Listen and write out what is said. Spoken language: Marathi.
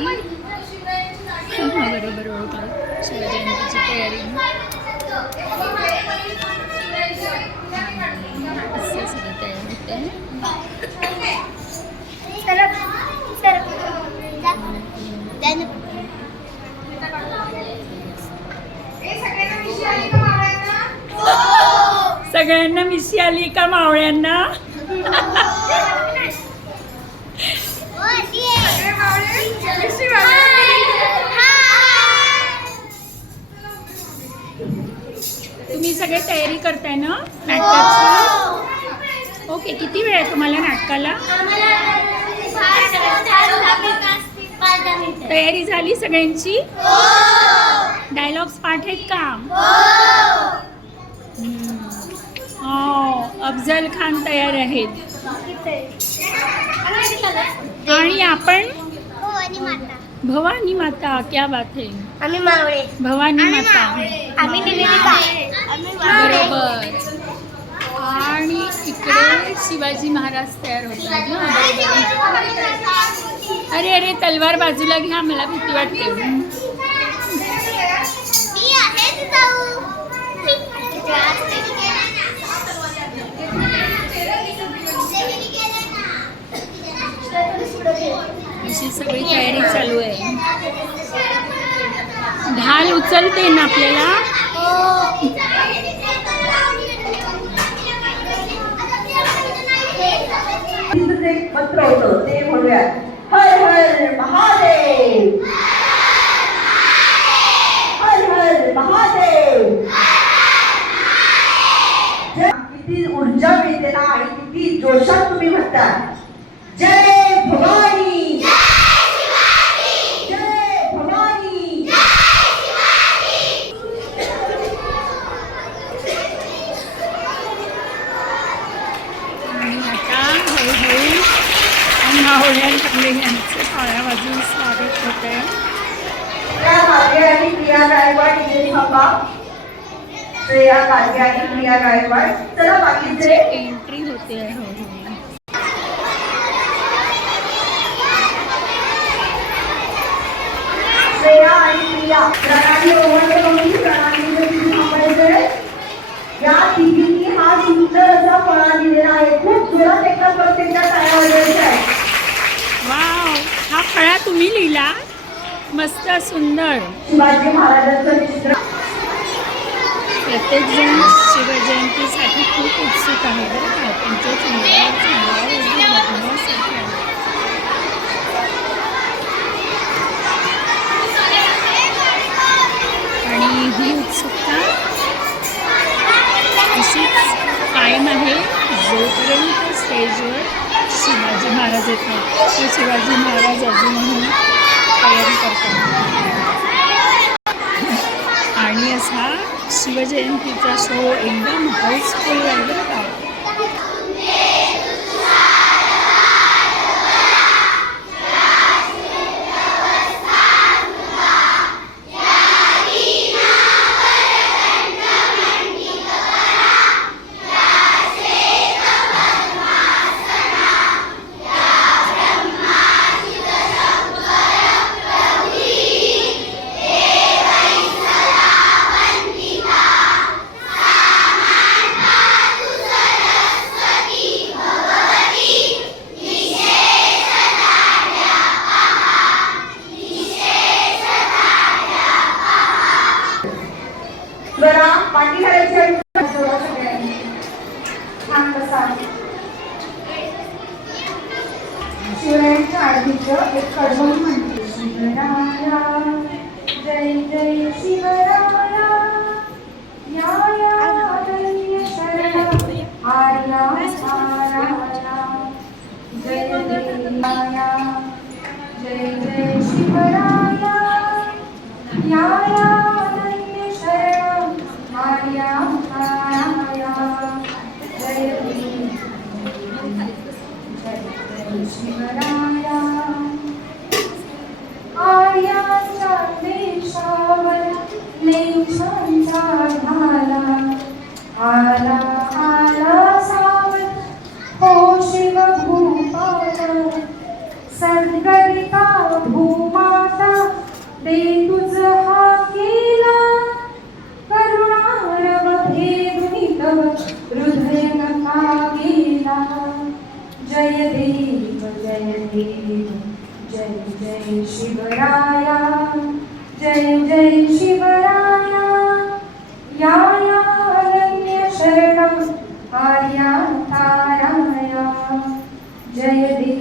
शिवजयंती बरोबर ओळखलं. शिवजयंतीची तयारी असं सगळं तयार होते. सगळ्यांना मिशी आली का मावळ्यांना? तुम्ही सगळे तयारी करताय ना नाटकाची? ओके. किती वेळ आहे तुम्हाला नाटकाला? तयारी झाली सगळ्यांची? डायलॉग्स पाठ आहेत का? हो. अफजल खान तयार आहेत. आणि आपण भवानी माता. क्या बात है. आम्ही मावळे. भवानी माता. आम्ही निवेदिता. बरोबर. आणि इकडे शिवाजी महाराज तयार होतात ना. अरे अरे तलवार बाजूला घ्या, मला भीती वाटते. अशी सगळी तयारी चालू आहे. ढाल उचलते ना आपल्याला. मंत्र होतं ते म्हणूया. हर हर महादेव, हर हर महादेव. किती ऊर्जा मिळते ना आणि किती जोशात तुम्ही म्हणता जय भवानी, जय भवानी. आणि आता हळूहळू मावळ्यांकडे यांचं काळ्या बाजून स्वागत होत आहे. श्रेया गाडगे आणि प्रिया गायकवाड इथे थांबा. श्रेया गाडगे आणि प्रिया गायकवाड. चला बाकीचे एंट्री होते आहे. हो श्रेया आणि प्रिया प्रणाली ओव्हरलोड होती. प्रणालीमध्ये तिथे थांबायचंय. या तिघींनी हा सुंदर असा फळा दिलेला आहे. खूप जोरात एकदा प्रत्येकच्या टाळ्या वाजवायच्या आहेत. वाव. हा फळा तुम्ही लिहिला? मस्त सुंदर. शिवाजी महाराजांचं चित्र. प्रत्येकजण शिवजयंतीसाठी खूप उत्सुक आहे बरं का. त्यांच्या चेहऱ्यावर बघण्यासाठी आहे. आणि ही उत्सुकता अशीच कायम आहे जोपर्यंत स्टेजवर शिवाजी महाराज येतात. ते शिवाजी महाराज अजूनही तयारी करतात. आणि असा शिवजयंतीचा शो एकदम हाऊसफुल आहे बरं का. जरा पाठी घालायची. छान कसा शिवरायांच्या आरतीचं एक कडवं म्हणते. शिवराया जय जय शिवराया, या या दैन्य शरण आर्या साराया. जय जय माया, जय जय शिवराया, या या दैन्य शरण आर्या साराया. जय जय शिवराया. आर्यांच्या देशावर लेशांचा झाला, आला आला सावध हो शिव भूपाल. सद्गरिता भूमा ते तुझ हा केला करुणारव भेदुनी तव हृदय नका गेला जय देव जय देव जय जय शिवराया जय जय शिवराया या या अनन्य शरणं आर्या ताराया जय देव